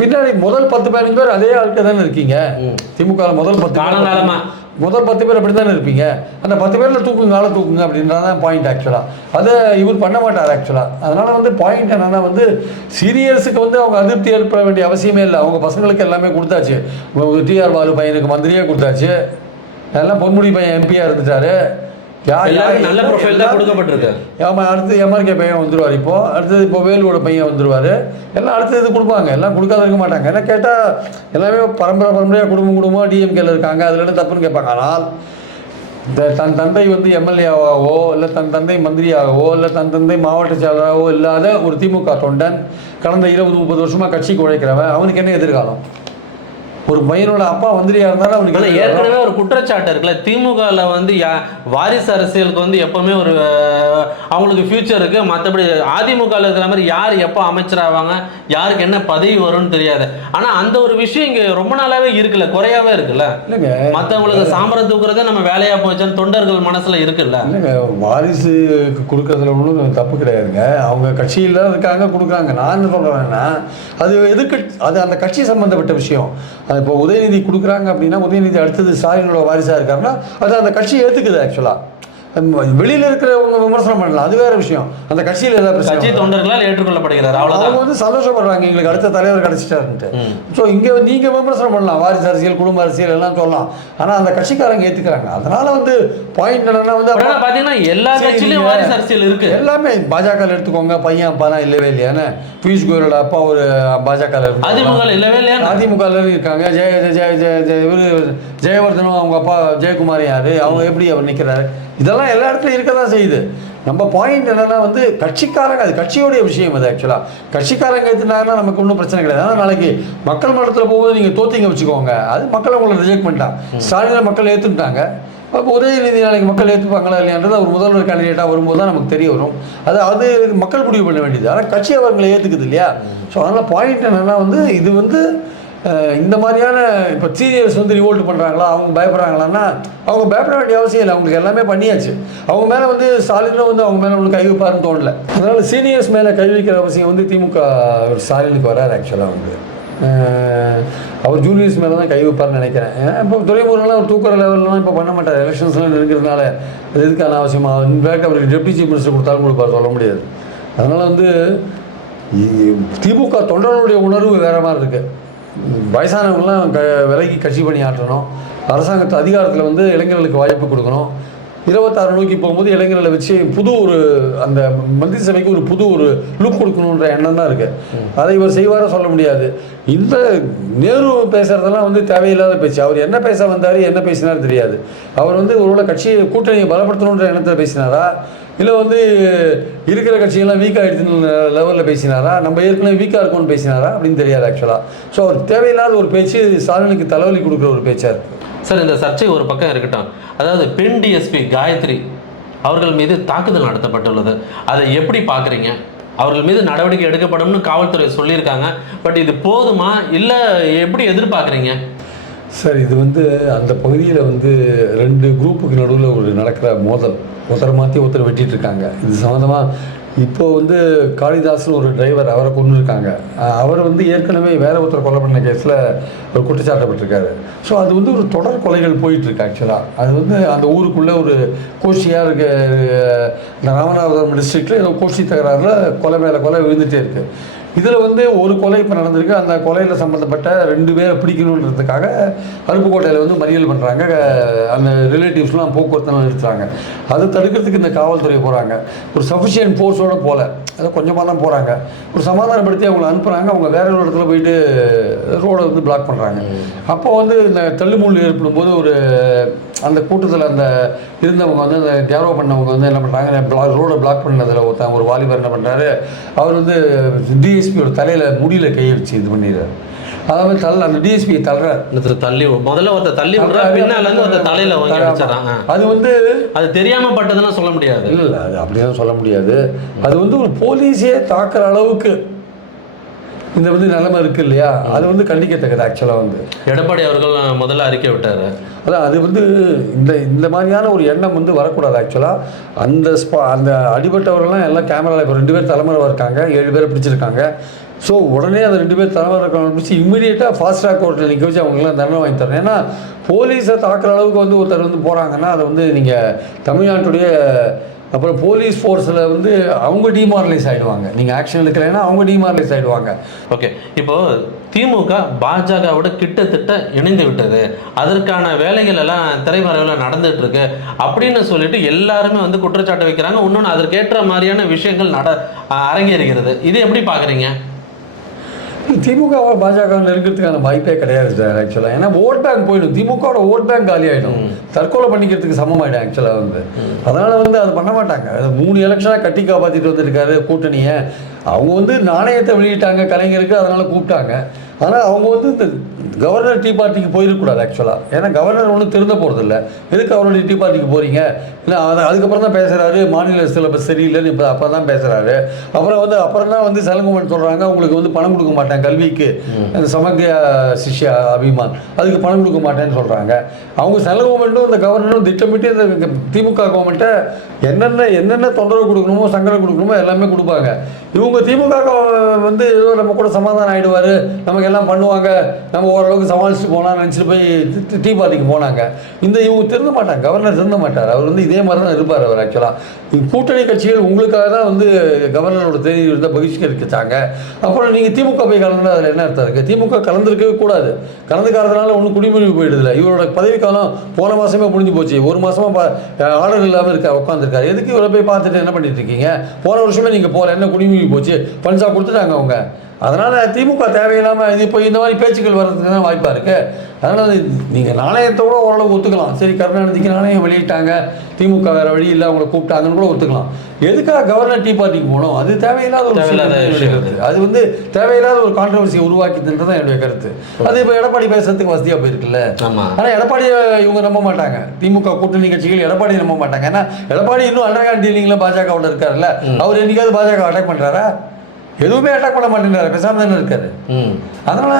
பின்னாடி முதல் பத்து பதினஞ்சு பேர் அதே ஆளுக்கு தானே இருக்கீங்க. திமுக முதல் பத்து பேர் காலங்காலமா. முதல் பத்து பேர் அப்படி தானே இருப்பீங்க? அந்த பத்து பேரில் தூக்குங்க ஆளை தூக்குங்க அப்படின்றதான் பாயிண்ட் ஆக்சுவலாக அதை இவர் பண்ண மாட்டார் ஆக்சுவலாக அதனால் வந்து பாயிண்ட் என்னென்னா வந்து சீனியர்ஸுக்கு வந்து அவங்க அதிருப்தி ஏற்பட வேண்டிய அவசியமே இல்லை. அவங்க பசங்களுக்கு எல்லாமே கொடுத்தாச்சு. டிஆர் பாலு பையனுக்கு மந்திரியே கொடுத்தாச்சு. எல்லாம் பொன்முடி பையன் எம்பியாக இருந்துட்டாரு. யார் நல்ல ப்ரொஃபைல் தான் கொடுக்கப்பட்டிருக்கு. ஆமா அடுத்து எம்ஆர்கே பையன் வந்துருவார் இப்போ. அடுத்தது இப்போ வேலுவோட பையன் வந்துருவார். எல்லாம் அடுத்தது இது கொடுப்பாங்க. எல்லாம் கொடுக்காத இருக்க மாட்டாங்க. என்ன கேட்டால் எல்லாமே பரம்பரை பரம்பரையாக குடும்பம் குடும்பமாக டிஎம்கேல இருக்காங்க. அதில் என்ன தப்புன்னு கேட்பாங்க. ஆனால் இந்த தன் தந்தை வந்து எம்எல்ஏவாகவோ இல்லை தன் தந்தை மந்திரியாகவோ இல்லை தன் தந்தை மாவட்ட செயலராகவோ இல்லாத ஒரு திமுக தொண்டன் கடந்த இருபது முப்பது வருஷமாக கட்சிக்கு உழைக்கிறவன். அவனுக்கு என்ன எதிர்காலம்? ஒரு பையனோட அப்பா மந்திரியா இருந்தாலும் எதிர்காலம்? ஏற்கனவே ஒரு குற்றச்சாட்டு இருக்குல்ல. திமுகல வந்து வாரிசு அரசியலுக்கு வந்து எப்பவுமே ஒரு அவங்களுக்கு ஃபியூச்சர் இருக்கு. மற்றபடி அதிமுகல இருக்கிற மாதிரி யார் எப்போ அமைச்சராவாங்க யாருக்கு என்ன பதவி வரும்னு தெரியாது. ஆனா அந்த ஒரு விஷயம் இங்க ரொம்ப நாளாவே இருக்குல்ல குறையாவே இருக்குல்ல. மத்தவங்களுக்கு சாம்பரம் தூக்குறதே நம்ம வேலையா போச்சுன்னு தொண்டர்கள் மனசுல இருக்குல்ல. வாரிசு கொடுக்கறதுல ஒன்றும் தப்பு கிடையாதுங்க. அவங்க கட்சியில் இருக்காங்க கொடுக்குறாங்க. நான் என்ன சொல்கிறேன்னா அது எதுக்கு அது அந்த கட்சி சம்மந்தப்பட்ட விஷயம். அது இப்போ உதயநிதி கொடுக்குறாங்க அப்படின்னா உதயநிதி அடுத்தது ஸ்டாலினோட வாரிசாக இருக்காருன்னா அது அந்த கட்சி ஏற்றுக்குது ஆக்சுவலாக வெளியில் இருக்கிறவங்க விமர்சனம் பண்ணலாம் அது வேற விஷயம். அந்த கட்சியில் ஏதாவது பிரச்சனை கட்சி தொண்டர்களால் ஏற்றுக்கொள்ளப்படுகிறார். அவங்க வந்து சந்தோஷப்படுறாங்க. எங்களுக்கு அடுத்த தலைவர் கிடைச்சிட்டாருன்ட்டு. ஸோ இங்கே நீங்கள் விமர்சனம் பண்ணலாம். வாரிசு அரசியல் குடும்ப அரசியல் எல்லாம் சொல்லலாம். ஆனால் அந்த கட்சிக்காரங்க ஏற்றுக்கிறாங்க அதனால வந்து பாயிண்ட் என்னன்னா வந்து பாத்தீங்கன்னா எல்லா நீங்க- வாரிசு அரசியல் இருக்கு. எல்லாமே பாஜக எடுத்துக்கோங்க. பையன் அப்பாலாம் இல்லவே இல்லையானே பியூஷ் கோயலோட அப்பா ஒரு பாஜக அதிமுக இல்லவே இல்லையா? அதிமுக இருக்காங்க. ஜெய ஜெய ஜெய ஜெயவர்தனும் அவங்க அப்பா ஜெயக்குமார் யாரு? அவங்க எப்படி அவர் நிற்கிறாரு இதெல்லாம் எல்லா இடத்துலையும் இருக்க தான் செய்யுது. நம்ம பாயிண்ட் என்னன்னா வந்து கட்சிக்காரங்க அது கட்சியோடைய விஷயம் அது ஆக்சுவலாக கட்சிக்காரங்க எடுத்துட்டாங்கன்னா நமக்கு ஒன்றும் பிரச்சனை கிடையாது. ஆனால் நாளைக்கு மக்கள் மன்றத்தில் போகும்போது நீங்கள் தோத்திங்க வச்சுக்கோங்க. அது மக்கள் உங்களை ரிஜெக்ட் பண்ணிட்டாங்க ஸ்டாலினை மக்கள் ஏற்றுட்டாங்க அப்போ உதயநிதி நாளைக்கு மக்கள் ஏற்றுப்பாங்களா இல்லையான்றது அவர் முதல்வர் கேண்டிடேட்டாக வரும்போது தான் நமக்கு தெரிய வரும். அது அது மக்கள் முடிவு பண்ண வேண்டியது. ஆனால் கட்சி அவர்களை ஏற்றுக்குது இல்லையா? ஸோ அதனால் பாயிண்ட் என்னென்னா வந்து இது வந்து இந்த மாதிரியான இப்போ சீனியர்ஸ் வந்து ரிவோல்ட் பண்ணுறாங்களா அவங்க பயப்படுறாங்களான்னா அவங்க பயப்பட வேண்டிய அவசியம் இல்லை. அவங்களுக்கு எல்லாமே பண்ணியாச்சு. அவங்க மேலே வந்து ஸ்டாலினும் வந்து அவங்க மேலே ஒன்று கை வைப்பாருன்னு தோணல. அதனால் சீனியர்ஸ் மேலே கை வைக்கிற அவசியம் வந்து திமுக ஸ்டாலினுக்கு வராது ஆக்சுவலாக வந்து. அவர் ஜூனியர்ஸ் மேலே தான் கை வைப்பார்னு நினைக்கிறேன். ஏன்னா இப்போ துறைமுருகன்லாம் அவர் தூக்குற லெவல்லாம் இப்போ பண்ண மாட்டார். எலெக்ஷன்ஸ்லாம் இருக்கிறதுனால அது எதுக்கான அவசியமாக இன்ஃபேக்ட் அவருக்கு டெப்டி சீஃப் மினிஸ்டர் கொடுத்தாலும் கொடுப்பார் சொல்ல முடியாது. அதனால் வந்து திமுக தொண்டர்களுடைய உணர்வு வேற மாதிரி இருக்குது வயசானவங்களாம் க விலைக்கு கட்சி பணி ஆற்றணும். அரசாங்கத்து அதிகாரத்தில் வந்து இளைஞர்களுக்கு வாய்ப்பு கொடுக்கணும். இருபத்தாறு நோக்கி போகும்போது இளைஞர்களை வச்சு புது ஒரு அந்த மந்திரி சபைக்கு ஒரு புது ஒரு லுக் கொடுக்கணுன்ற எண்ணம் தான் இருக்கு. அதை இவர் செய்வார சொல்ல முடியாது. இந்த நேரு பேசுறதெல்லாம் வந்து தேவையில்லாத பேச்சு. அவர் என்ன பேச வந்தார் என்ன பேசினார் தெரியாது. அவர் வந்து ஒருவேளை கட்சியை கூட்டணியை பலப்படுத்தணுன்ற எண்ணத்தில் பேசினாரா? இல்லை வந்து இருக்கிற கட்சியெல்லாம் வீக் ஆகிடுச்சுன்னு லெவலில் பேசினாரா? நம்ம ஏற்கனவே வீக்காக இருக்கோம்னு பேசினாரா? அப்படின்னு தெரியாது ஆக்சுவலாக ஸோ அவர் தேவையில்லாத ஒரு பேச்சு ஸ்டாலினுக்கு தலைவலி கொடுக்குற ஒரு பேச்சாக இருக்கு. சார் இந்த சர்ச்சை ஒரு பக்கம் இருக்கட்டும். அதாவது பெண் டிஎஸ்பி காயத்ரி அவர்கள் மீது தாக்குதல் நடத்தப்பட்டுள்ளது. அதை எப்படி பார்க்குறீங்க? அவர்கள் மீது நடவடிக்கை எடுக்கப்படும்னு காவல்துறை சொல்லியிருக்காங்க. பட் இது போதுமா? இல்லை எப்படி எதிர்பார்க்குறீங்க? சார் இது வந்து அந்த பகுதியில் வந்து ரெண்டு குரூப்புக்கு நடுவில் ஒரு நடக்கிற மோதல். ஒருத்தரை மாற்றி ஒருத்தர் வெட்டிட்டு இருக்காங்க இது சம்மந்தமாக இப்போ வந்து காளிதாஸ்னு ஒரு டிரைவர் அவரை கொண்டு இருக்காங்க. அவர் வந்து ஏற்கனவே வேற ஒருத்தர் கொலை பண்ண கேஸில் ஒரு குற்றச்சாட்டப்பட்டிருக்காரு. ஸோ அது வந்து ஒரு தொடர் கொலைகள் போயிட்டுருக்கு ஆக்சுவலாக அது வந்து அந்த ஊருக்குள்ளே ஒரு கோஷியாக இருக்க இந்த ராமநாதபுரம் டிஸ்ட்ரிக்டில் ஏதோ கோஷி தகராறில் கொலை மேலே கொலை விழுந்துகிட்டே இருக்குது இதில் வந்து ஒரு கொலை இப்போ நடந்திருக்கு. அந்த கொலையில் சம்மந்தப்பட்ட ரெண்டு பேரை பிடிக்கணுன்றதுக்காக அருப்புக்கோட்டையில் வந்து மறியல் பண்ணுறாங்க அந்த ரிலேட்டிவ்ஸ்லாம் போக்குவரத்துலாம் நிறுத்துறாங்க. அதை தடுக்கிறதுக்கு இந்த காவல்துறை போகிறாங்க ஒரு சஃபிஷியன்ட் ஃபோர்ஸோட போகல அதை கொஞ்சமாக தான் போகிறாங்க ஒரு சமாதானப்படுத்தி அவங்கள அனுப்புகிறாங்க அவங்க வேற ஒரு இடத்துல போயிட்டு ரோடை வந்து பிளாக் பண்ணுறாங்க அப்போ வந்து இந்த தள்ளுமுள் ஏற்படும் போது ஒரு அந்த கூட்டத்தில் அந்த இருந்தவங்க வந்து அந்த கேரோ பண்ணவங்க வந்து என்ன பண்ணுறாங்க பிளாக் ரோடை பிளாக் பண்ணதில் ஒருத்தன் ஒரு வாலிபர் என்ன பண்ணுறாரு அவர் வந்து டிஎஸ்பியோட தலையில் முடியல கையை வச்சு இது பண்ணிடுறாரு. அதாவது தள்ள அந்த டிஎஸ்பியை தள்ளுறாரு தள்ளி முதல்ல ஒருத்தர் தள்ளி பின்னால இருந்து ஒருத்தர் தலையில வாங்கி அது வந்து அது தெரியாம பட்டதெல்லாம் சொல்ல முடியாது. இல்லை அது அப்படிதான் சொல்ல முடியாது. அது வந்து ஒரு போலீஸே தாக்குற அளவுக்கு. இந்த வந்து நிலைமை இருக்கு இல்லையா? அது வந்து கண்டிக்கத்தக்கது ஆக்சுவலாக வந்து. எடப்பாடி அவர்கள் முதல்ல அறிக்கை விட்டாரு. அதான் அது வந்து இந்த இந்த மாதிரியான ஒரு எண்ணம் வந்து வரக்கூடாது ஆக்சுவலாக அந்த ஸ்பா அந்த அடிபட்டவர்கள்லாம் எல்லாம் கேமராவில் இப்போ ரெண்டு பேர் தலைமறைவா இருக்காங்க ஏழு பேரை பிடிச்சிருக்காங்க. ஸோ உடனே அந்த ரெண்டு பேர் தலைமறை இருக்கிறவங்க பிடிச்சி இம்மிடியேட்டாக ஃபாஸ்ட் ட்ராக் கோர்ட்டில் நிற்க வச்சு அவங்களுக்குலாம் தண்டனை வாங்கி தரணும். ஏன்னா போலீஸை தாக்குற அளவுக்கு வந்து ஒருத்தர் வந்து போகிறாங்கன்னா அதை வந்து நீங்கள் தமிழ்நாட்டுடைய அப்புறம் போலீஸ் ஃபோர்ஸில் வந்து அவங்க டிமாரலைஸ் ஆகிடுவாங்க நீங்கள் ஆக்ஷன் எடுக்கலைன்னா அவங்க டிமாரலைஸ் ஆகிடுவாங்க ஓகே இப்போ திமுக பாஜகவோட கிட்டத்தட்ட இணைந்து விட்டது. அதற்கான வேலைகள் எல்லாம் திரைமறைவில் நடந்துட்டு இருக்கு. அப்படின்னு சொல்லிட்டு எல்லாருமே வந்து குற்றச்சாட்டு வைக்கிறாங்க. இன்னொன்று அதற்கேற்ற மாதிரியான விஷயங்கள் நட அரங்கேறுகிறது. இது எப்படி பார்க்குறீங்க திமுக பாஜக நெருக்கிறதுக்கான வாய்ப்பே கிடையாது சார் ஆக்சுவலாக ஏன்னா ஓட் பேங்க் போயிடும். திமுகவோட ஓட் பேங்க் காலி ஆகிடும் தற்கொலை பண்ணிக்கிறதுக்கு சமமாயிடும் ஆக்சுவலாக வந்து. அதனால வந்து அது பண்ண மாட்டாங்க. அது மூணு எலெக்ஷனாக கட்டி காப்பாற்றிட்டு வந்திருக்காரு கூட்டணியை. அவங்க வந்து நாணயத்தை வெளியிட்டாங்க கலைஞருக்கு அதனால கூப்பிட்டாங்க. ஆனால் அவங்க வந்து இந்த கவர்னர் டீ பார்ட்டிக்கு போயிடக்கூடாது ஆக்சுவலாக ஏன்னா கவர்னர் ஒன்றும் திருந்த போகிறது இல்லை எதுக்கு அவருடைய டீ பார்ட்டிக்கு போகிறீங்க இல்லை அது அதுக்கப்புறம் தான் பேசுகிறாரு மாநில சிலபஸ் சரியில்லைன்னு இப்போ அப்போ தான் பேசுகிறாரு அப்புறம் வந்து அப்புறம் தான் வந்து செலங்குமன் சொல்கிறாங்க உங்களுக்கு வந்து பணம் கொடுக்க மாட்டேன் கல்விக்கு. அந்த சமக்கிய சிஷ்யா அபிமான் அதுக்கு பணம் கொடுக்க மாட்டேன்னு சொல்கிறாங்க அவங்க செலவு கவர்மெண்ட்டும் இந்த கவர்னரும் திட்டமிட்டு இந்த திமுக கவர்மெண்ட்டை என்னென்ன என்னென்ன தொந்தரவு கொடுக்கணுமோ சங்கடம் கொடுக்கணுமோ எல்லாமே கொடுப்பாங்க. இவங்க திமுக வந்து ஏதோ நம்ம கூட சமாதானம் ஆயிடுவாரு. நமக்கு எல்லாம் பண்ணுவாங்க. நம்ம ஓரளவுக்கு சமாளிச்சுட்டு போனான்னு நினச்சிட்டு போய் டீ பார்ட்டிக்கு போனாங்க. இந்த இவங்க திருந்த மாட்டாங்க. கவர்னர் திருந்த மாட்டார். அவர் வந்து இதே மாதிரி தான் இருப்பார் அவர் ஆக்சுவலாக கூட்டணி கட்சிகள் உங்களுக்காக தான் வந்து கவர்னரோட தேர்தல் இருந்தால் பகிஷ்கரிச்சாங்க. அப்புறம் நீங்கள் திமுக போய் கலந்து அதில் என்ன அர்த்தம் இருக்குது திமுக கலந்துருக்கவே கூடாது. கலந்துக்காதனால ஒன்றும் குடிமுறிவு போயிடுதுல. இவரோட பதவிக்காலம் போன மாதமே முடிஞ்சு போச்சு. ஒரு மாதமாக ஆர்டர் இல்லாமல் இருக்கா உட்காந்துருக்காரு எதுக்கு இவரை போய் பார்த்துட்டு என்ன பண்ணிட்டு இருக்கீங்க? போன வருஷமே நீங்கள் போகல. என்ன குடிமுறிவு போச்சு? பஞ்சா கொடுத்துட்டாங்க அவங்க. அதனால் திமுக தேவையில்லாமல் இது இப்போ இந்த மாதிரி பேச்சுக்கள் வர்றதுக்கு தான் வாய்ப்பாக இருக்குது அதனால் நீங்கள் நாணயத்தோட ஓரளவு ஒத்துக்கலாம். சரி கருணாநிதிக்கு நாணயம் வெளியிட்டாங்க திமுக வேறு வழி இல்லை அவங்கள கூப்பிட்டாங்கன்னு கூட ஒத்துக்கலாம். எதுக்காக கவர்னர் டீ பார்ட்டிக்கு போகணும்? அது தேவையில்லாத ஒரு. அது வந்து தேவையில்லாத ஒரு கான்ட்ரவர்சியை உருவாக்கிதுன்றது தான் என்னுடைய கருத்து. அது இப்போ எடப்பாடி பேசுறதுக்கு வசதியாக போயிருக்குல்ல. ஆமா. ஆனால் எடப்பாடியை இவங்க நம்ப மாட்டாங்க. திமுக கூட்டணி கட்சிகள் எடப்பாடி நம்ப மாட்டாங்க. ஏன்னா எடப்பாடி இன்னும் அண்டர்கிரவுண்ட் டீலிங்கில் பாஜகவோட இருக்காருல்ல. அவர் என்னைக்காவது பாஜக அட்டாக் பண்ணுறாரா எதுவுமே அட்டாக் பண்ண மாட்டேங்கிறாரு. பேசாம தானே இருக்காரு அதனால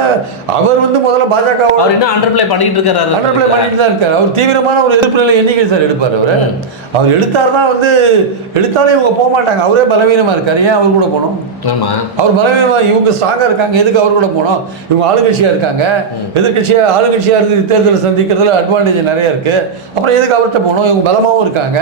அவர் வந்து முதல்ல பாஜக அவர் இன்னும் அண்டர் பிளே பண்ணிட்டு இருக்காரு அண்டர் பிளே பண்ணிட்டு தான் இருக்காரு. அவர் தீவிரமான ஒரு எதிர்ப்பு நிலை என்னைக்கு சார் எடுப்பார் அவர். அவர் எடுத்தாருன்னா வந்து எடுத்தாலே இவங்க போக மாட்டாங்க. அவரே பலவீனமா இருக்காரு. ஏன் அவர் கூட போகணும்? ஆமா. அவர் பலவீனமா இவங்க ஸ்ட்ராங்கா இருக்காங்க. எதுக்கு அவர் கூட போனோம் இவங்க ஆளுங்கட்சியா இருக்காங்க. எதிர்கட்சியா ஆளுங்கட்சியா இருந்து தேர்தலை சந்திக்கிறதுல அட்வான்டேஜ் நிறைய இருக்கு. அப்புறம் எதுக்கு அவர்கிட்ட போனோம் இவங்க பலமாவும் இருக்காங்க.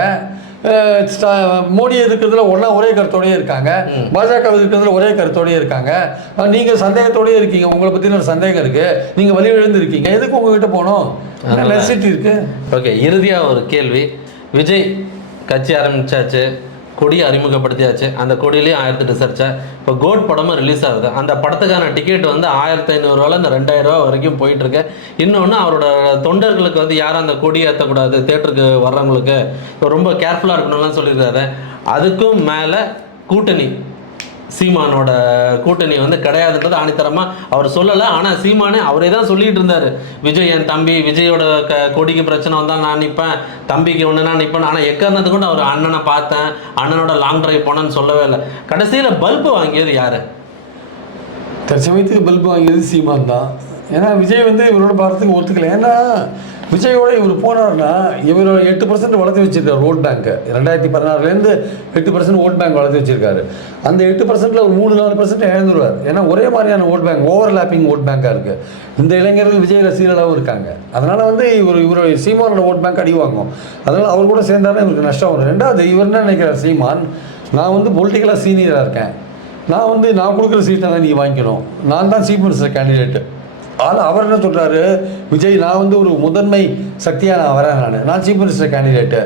மோடி எதிர்க்கிறதுல ஒன்றா ஒரே கருத்தோடயே இருக்காங்க. பாஜக எதிர்க்கிறதுல ஒரே கருத்தோடயே இருக்காங்க. அஹ் நீங்க சந்தேகத்தோடயே இருக்கீங்க. உங்களை பத்தின ஒரு சந்தேகம் இருக்கு. நீங்க வழி எழுந்து இருக்கீங்க எதுக்கு உங்ககிட்ட போனோம்? அதனால- நெசிட்டி இருக்கு. ஓகே இறுதியா ஒரு கேள்வி. விஜய் கட்சி ஆரம்பிச்சாச்சு. கொடி அறிமுகப்படுத்தியாச்சு. அந்த கொடியிலேயே ஆயிரத்தி டிசர்ச்சா இப்போ கோட் படமும் ரிலீஸ் ஆகுது. அந்த படத்துக்கான டிக்கெட் வந்து ஆயிரத்தி ஐநூறுரூவால இந்த ரெண்டாயிரரூவா வரைக்கும் போயிட்டுருக்கு. இன்னொன்று அவரோட தொண்டர்களுக்கு வந்து யாரும் அந்த கொடி ஏற்றக்கூடாது தேட்டருக்கு வர்றவங்களுக்கு. இப்போ ரொம்ப கேர்ஃபுல்லாக இருக்கணும்லாம் சொல்லியிருக்காரு. அதுக்கும் மேலே கூட்டணி. சீமானோட கூட்டணி வந்து கிடையாதுன்றது ஆணித்தரமாக அவர் சொல்லலை. ஆனால் சீமானே அவரே தான் சொல்லிட்டு இருந்தார். விஜய் என் தம்பி விஜயோட க கொடிக்கு பிரச்சனை வந்தால் நான் நிற்பேன் தம்பிக்கு ஒன்று நான் நிற்பேன் ஆனால் எக்காரணத்து கூட அவர் அண்ணனை பார்த்தேன். அண்ணனோட லாங் ட்ரைவ் போனேன்னு சொல்லவே இல்லை. கடைசியில் பல்பு வாங்கியது யார்? தற்சமயத்துக்கு பல்பு வாங்கியது சீமான் தான். ஏன்னா விஜய் வந்து இவரோட பாரத்துக்கு ஒத்துக்கல. ஏன்னா விஜயோட இவர் போனார்னா இவர் எட்டு பர்சன்ட் வளர்த்து வச்சிருக்காரு ஓட் பேங்க்கு ரெண்டாயிரத்தி பதினாறுலேருந்து எட்டு பர்சன்ட் ஓட் பேங்க் வளர்த்து வச்சிருக்காரு. அந்த எட்டு பர்சன்ட்ல ஒரு மூணு நாலு பர்சன்ட் இழந்துருவார். ஏன்னா ஒரே மாதிரியான ஓட் பேங்க் ஓவர்லாப்பிங் ஓட் பேங்காக இருக்கு. இந்த இளைஞர்கள் விஜய் ரசிகர்களாகவும் இருக்காங்க. அதனால வந்து இவர் இவருடைய சீமானோட ஓட் பேங்க் அடி வாங்கும் அதனால அவர் கூட சேர்ந்தாருன்னா இவருக்கு நஷ்டம் வரும். ரெண்டாவது இவர் என்ன நினைக்கிறார் சீமான் நான் வந்து பொலிட்டிக்கலாக சீனியராக இருக்கேன். நான் வந்து நான் கொடுக்குற சீட்டை தான் நீங்கள் வாங்கிக்கணும். நான் தான் சீஃப் மினிஸ்டர் கேண்டிடேட்டு ஆனால் அவர் என்ன சொல்கிறாரு விஜய் நான் வந்து ஒரு முதன்மை சக்தியாக நான் வரேன் நான். நான் சீஃப் மினிஸ்டர் கேண்டிடேட்டு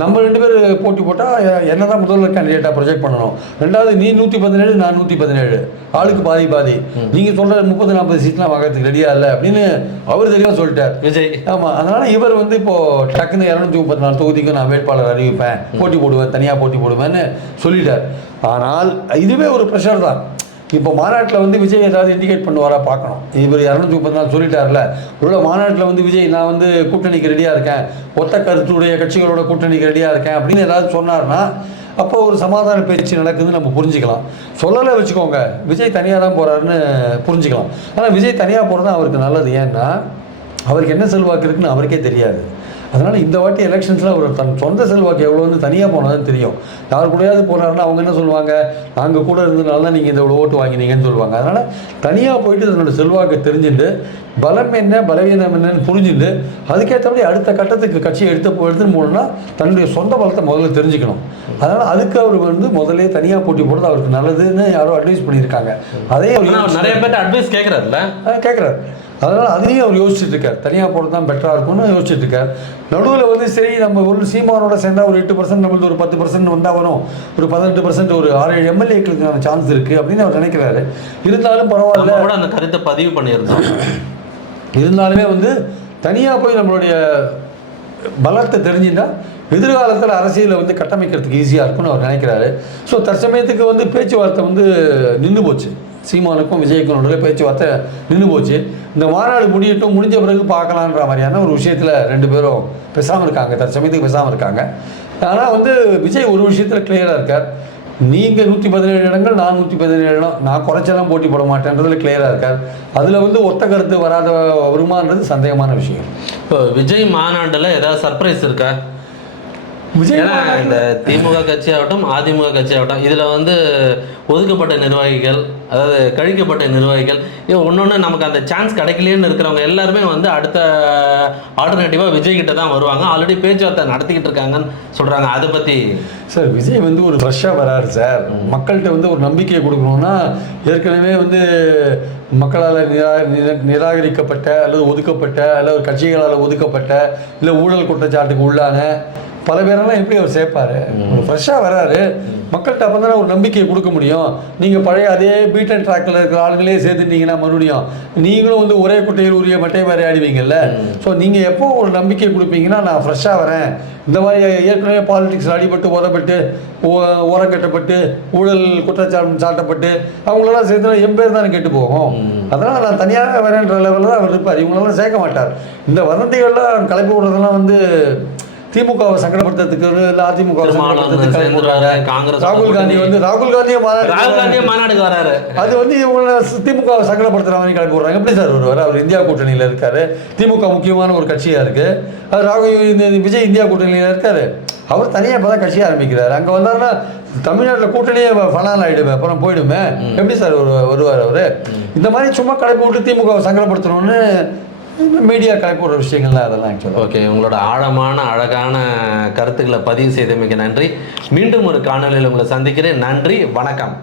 நம்ம ரெண்டு பேர் போட்டி போட்டால் என்ன தான் முதல்வர் கேண்டிடேட்டாக ப்ரொஜெக்ட் பண்ணணும். ரெண்டாவது நீ நூற்றி பதினேழு நான் நூற்றி பதினேழு. ஆளுக்கு பாதி பாதி. நீங்கள் சொல்கிற முப்பது நாற்பது சீட்லாம் வாங்குறதுக்கு ரெடியாக இல்லை அப்படின்னு அவர் தெளிவாக சொல்லிட்டார். விஜய். ஆமாம் அதனால் இவர் வந்து இப்போது டக்குன்னு இரநூத்தி முப்பத்தி நாலு தொகுதிக்கு நான் வேட்பாளர் அறிவிப்பேன். போட்டி போடுவேன் தனியாக போட்டி போடுவேன்னு சொல்லிட்டார். ஆனால் இதுவே ஒரு ப்ரெஷர் தான். இப்போ மாநாட்டில் வந்து விஜய் ஏதாவது இண்டிகேட் பண்ணுவாரா பார்க்கணும். இவர் இரநூத்தி முப்பத்தி நாலு சொல்லிட்டார்ல இவ்வளோ மாநாட்டில் வந்து விஜய் நான் வந்து கூட்டணிக்கு ரெடியாக இருக்கேன். ஒத்த கருத்துடைய கட்சிகளோட கூட்டணிக்கு ரெடியாக இருக்கேன். அப்படின்னு ஏதாவது சொன்னார்னா அப்போ ஒரு சமாதான பேச்சு நடக்குதுன்னு நம்ம புரிஞ்சுக்கலாம். சொல்லலை வச்சுக்கோங்க. விஜய் தனியாக தான் போகிறாருன்னு புரிஞ்சுக்கலாம். ஆனால் விஜய் தனியாக போகிறது அவருக்கு நல்லது. ஏன்னா அவருக்கு என்ன செல்வாக்கு இருக்குன்னு அவருக்கே தெரியாது. அதனால் இந்த வாட்டி எலெக்ஷன்ஸில் அவர் தன் சொந்த செல்வாக்கு எவ்வளோன்னு தனியாக போனதுன்னு தெரியும். யார் கூடயாவது போனாருன்னா அவங்க என்ன சொல்லுவாங்க? நாங்கள் கூட இருந்ததுனால தான் நீங்கள் இந்த இவ்வளோ ஓட்டு வாங்கினீங்கன்னு சொல்லுவாங்க. அதனால் தனியாக போயிட்டு தன்னோட செல்வாக்கு தெரிஞ்சுட்டு பலம் என்ன பலவீனம் என்னன்னு புரிஞ்சுட்டு அதுக்கேற்றபடி அடுத்த கட்டத்துக்கு கட்சியை எடுத்து எடுத்துன்னு போகணும்னா தன்னுடைய சொந்த பலத்தை முதல்ல தெரிஞ்சுக்கணும். அதனால் அதுக்கு அவர் வந்து முதல்ல தனியாக போட்டி போடுறது அவருக்கு நல்லதுன்னு யாரோ அட்வைஸ் பண்ணியிருக்காங்க. அதே நிறைய பேர்ட்ட அட்வைஸ் கேட்குறாருல்ல கேட்குறாரு அதனால் அதையும் அவர் யோசிச்சுட்டு இருக்கார் தனியாக போகிறது தான் பெட்டராக இருக்கும்னு யோசிச்சுட்டு இருக்கார் நடுவில் வந்து சரி நம்ம ஒரு சீமானோட சேர்ந்தா ஒரு எட்டு பர்சன்ட் நம்மளுக்கு ஒரு பத்து பர்சன்ட் வந்தால் வரும் ஒரு பதினெட்டு பர்சன்ட் ஒரு ஆறு ஏழு எம்எல்ஏக்களுக்கான சான்ஸ் இருக்குது அப்படின்னு அவர் நினைக்கிறாரு. இருந்தாலும் பரவாயில்ல. கூட அந்த கருத்தை பதிவு பண்ணியிருந்தோம். இருந்தாலுமே வந்து தனியாக போய் நம்மளுடைய பலத்தை தெரிஞ்சுட்டா எதிர்காலத்தில் அரசியலை வந்து கட்டமைக்கிறதுக்கு ஈஸியாக இருக்கும்னு அவர் நினைக்கிறாரு. ஸோ தற்சமயத்துக்கு வந்து பேச்சுவார்த்தை வந்து நின்று போச்சு சீமானுக்கும் விஜய்க்கும் நடுவில் பேச்சுவார்த்தை நின்று போச்சு. இந்த மாநாடு முடியட்டும் முடிஞ்ச பிறகு பார்க்கலான்ற மாதிரியான ஒரு விஷயத்தில் ரெண்டு பேரும் பேசாமல் இருக்காங்க. தற்சமயத்துக்கு பேசாமல் இருக்காங்க. ஆனால் வந்து விஜய் ஒரு விஷயத்தில் கிளியராக இருக்கார். நீங்கள் நூற்றி பதினேழு இடங்கள் நான் நூற்றி பதினேழு இடம். நான் குறைச்செல்லாம் போட்டி போட மாட்டேன்றதுல கிளியராக இருக்கார். அதில் வந்து ஒத்த கருத்து வராத வருமானது சந்தேகமான விஷயம். இப்போ விஜய் மாநாட்டில் ஏதாவது சர்ப்ரைஸ் இருக்கா? இந்த திமுக கட்சி ஆகட்டும் அதிமுக கட்சி ஆகட்டும் இதில் வந்து ஒதுக்கப்பட்ட நிர்வாகிகள் அதாவது கழிக்கப்பட்ட நிர்வாகிகள் இது ஒன்று நமக்கு அந்த சான்ஸ் கிடைக்கலையேன்னு இருக்கிறவங்க எல்லாருமே வந்து அடுத்த ஆல்டர்னேட்டிவாக விஜய் கிட்ட தான் வருவாங்க. ஆல்ரெடி பேச்சுவார்த்தை நடத்திக்கிட்டு இருக்காங்கன்னு சொல்கிறாங்க அதை பற்றி சார் விஜய் வந்து ஒரு ஃப்ரெஷ்ஷாக வராரு சார். மக்கள்கிட்ட வந்து ஒரு நம்பிக்கையை கொடுக்கணும்னா ஏற்கனவே வந்து மக்களால் நிரா நிர- நிராகரிக்கப்பட்ட அல்லது ஒதுக்கப்பட்ட அல்லது கட்சிகளால் ஒதுக்கப்பட்ட இல்லை ஊழல் குற்றச்சாட்டுக்கு உள்ளான பல பேரெல்லாம் எப்படி அவர் சேர்ப்பாரு? ஒரு ஃப்ரெஷ்ஷாக வராரு. மக்கள்கிட்ட அப்போ தானே ஒரு நம்பிக்கையை கொடுக்க முடியும். நீங்கள் பழைய அதே பீட் அண்ட் ட்ராக்கில் இருக்கிற ஆளுங்களே சேர்த்துட்டீங்கன்னா மறுபடியும் நீங்களும் வந்து ஒரே குட்டையில் உரிய மட்டை மாதிரி ஆடிவீங்கல்ல? ஸோ நீங்கள் எப்போ ஒரு நம்பிக்கை கொடுப்பீங்கன்னா நான் ஃப்ரெஷ்ஷாக வரேன். இந்த மாதிரி ஏற்கனவே பாலிடிக்ஸ் அடிபட்டு உதப்பட்டு ஓ- ஓரங்கட்டப்பட்டு ஊழல் குற்றச்சாட்டு சாட்டப்பட்டு அவங்களெல்லாம் சேர்த்து என் பேர் தானே கெட்டு போகும். அதனால் நான் தனியாக வரேன்ற லெவலில் தான் அவர் இருப்பார். இவங்களெல்லாம் சேர்க்க மாட்டார். இந்த வதந்திகள்லாம் கலப்பி விடுறதெல்லாம் வந்து திமுகவை சங்கடப்படுத்துறதுக்கு இல்லை காங்கிரஸ் ராகுல் காந்தி வந்து ராகுல் காந்தியே ராகுல் காந்தியே மாநாடுக்கு வராரு. அது வந்து இவங்கள திமுக சங்கடப்படுத்துற மாதிரி கிளப்பி விடுறாங்க எப்படி சார் வருவார்? அவர் இந்தியா கூட்டணியில் இருக்காரு. திமுக முக்கியமான ஒரு கட்சியாக இருக்கு. அது ராகுல் விஜய் இந்தியா கூட்டணியில் இருக்காரு. அவர் தனியாக இப்போ தான் கட்சி ஆரம்பிக்கிறார். அங்கே வந்தாருன்னா தமிழ்நாட்டில் கூட்டணியே ஃபலால் ஆயிடுமே அப்புறம் போயிடுமே. எப்படி சார் வருவார் வருவார் அவர்? இந்த மாதிரி சும்மா கலப்பி விட்டு திமுகவை சங்கடப்படுத்தணும்னு மீடியா கலைப்புற விடுற விஷயங்கள்லாம் அதெல்லாம் ஆக்சுவலாக ஓகே உங்களோட ஆழமான அழகான கருத்துக்களை பதிவு செய்தமைக்கு நன்றி. மீண்டும் ஒரு காணொலியில் உங்களை சந்திக்கிறேன். நன்றி வணக்கம்.